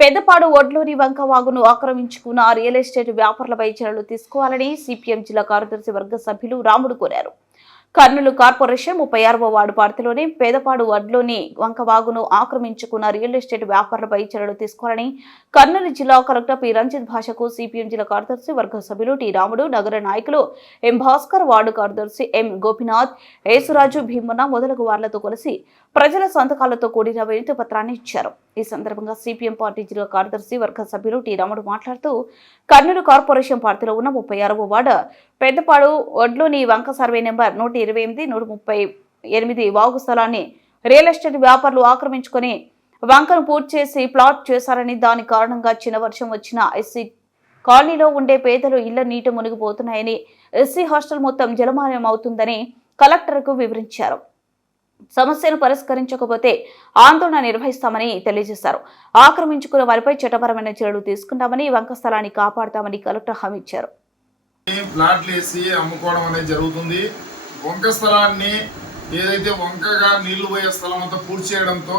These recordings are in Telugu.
పెద్దపాడు ఒడ్లోని వంకవాగును ఆక్రమించుకున్న రియల్ ఎస్టేట్ వ్యాపారులపై చర్యలు తీసుకోవాలని సిపిఎం జిల్లా కార్యదర్శి వర్గ సభ్యులు రాముడు కోరారు. కర్నూలు కార్పొరేషన్ ముప్పై ఆరవ వార్డు పార్టీలోని పేదపాడు వడ్లోని వంకవాగును ఆక్రమించుకున్న రియల్ ఎస్టేట్ వ్యాపారులపై చర్యలు తీసుకోవాలని కర్నూలు జిల్లా కలెక్టర్ పి. రంజిత్ భాషకు సిపిఎం జిల్లా కార్యదర్శి వర్గ సభ్యులు టి. రాముడు నగర నాయకులు ఎం. భాస్కర్ వార్డు కార్యదర్శి ఎం. గోపినాథ్ యేసురాజు భీమన్న మొదలగు వార్లతో కలిసి ప్రజల సంతకాలతో కూడిన వినతి పత్రాన్ని ఇచ్చారు. ఈ సందర్భంగా సిపిఎం పార్టీ జిల్లా కార్యదర్శి వర్గ సభ్యులు టి. రాముడు మాట్లాడుతూ కర్నూలు కార్పొరేషన్ పార్టీలో ఉన్న ముప్పై ఆరవ వార్డు పెద్దపాడు ఒడ్లోని వంక సర్వే నెంబర్ నూట ఇరవై ఎనిమిది నూట ముప్పై ఎనిమిది వాగు స్థలాన్ని రియల్ ఎస్టేట్ వ్యాపారులు ఆక్రమించుకొని వంకను పూర్తి చేసి ప్లాట్ చేశారని దాని కారణంగా చిన్న వర్షం వచ్చిన ఎస్సీ కాలనీలో ఉండే పేదలు ఇళ్ళ నీట మునిగిపోతున్నాయని ఎస్సీ హాస్టల్ మొత్తం జలమాయం అవుతుందని కలెక్టర్కు వివరించారు. సమస్యను పరిష్కరించకపోతే ఆందోళన నిర్వహిస్తామని తెలియజేశారు. ఆక్రమించుకున్న వారిపై చట్టపరమైన చర్యలు తీసుకుంటామని వంక స్థలాన్ని కాపాడతామని కలెక్టర్ హామీ ఇచ్చారు. ప్లాట్లు వేసి అమ్ముకోవడం అనేది జరుగుతుంది. వంక స్థలాన్ని ఏదైతే వంకగా నీళ్ళు పోయే స్థలం అంతా పూర్తి చేయడంతో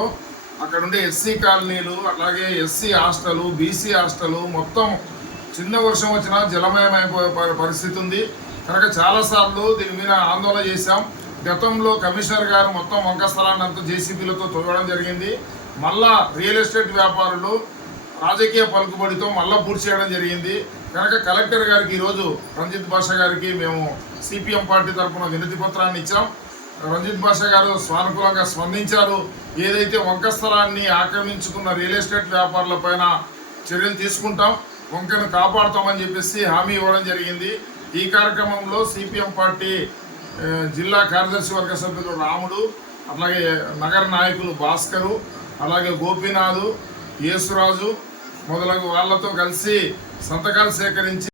అక్కడ ఉండే ఎస్సీ కాలనీలు అలాగే ఎస్సీ హాస్టలు బీసీ హాస్టలు మొత్తం చిన్న వర్షం వచ్చినా జలమయమైపోయే అయిపోయే పరిస్థితి ఉంది. కనుక చాలాసార్లు దీని మీద ఆందోళన చేశాం. గతంలో కమిషనర్ గారు మొత్తం వంక స్థలాన్ని అంతా జేసీబీలతో తొలగడం జరిగింది. మళ్ళా రియల్ ఎస్టేట్ వ్యాపారులు రాజకీయ పలుకుబడితో మళ్ళా పూర్తి చేయడం జరిగింది. కనుక కలెక్టర్ గారికి ఈరోజు రంజిత్ భాష గారికి మేము సిపిఎం పార్టీ తరఫున వినతి పత్రాన్ని ఇచ్చాం. రంజిత్ భాష గారు స్వానుకూలంగా స్పందించారు. ఏదైతే వంక స్థలాన్ని ఆక్రమించుకున్న రియల్ ఎస్టేట్ వ్యాపారుల పైన చర్యలు తీసుకుంటాం వంకను కాపాడుతామని చెప్పేసి హామీ ఇవ్వడం జరిగింది. ఈ కార్యక్రమంలో సిపిఎం పార్టీ జిల్లా కార్యదర్శి వర్గ సభ్యులు రాముడు అలాగే నగర నాయకులు భాస్కరు అలాగే గోపీనాథు యేసురాజు మొదలగు వాళ్ళతో కలిసి సంతకాలు సేకరించి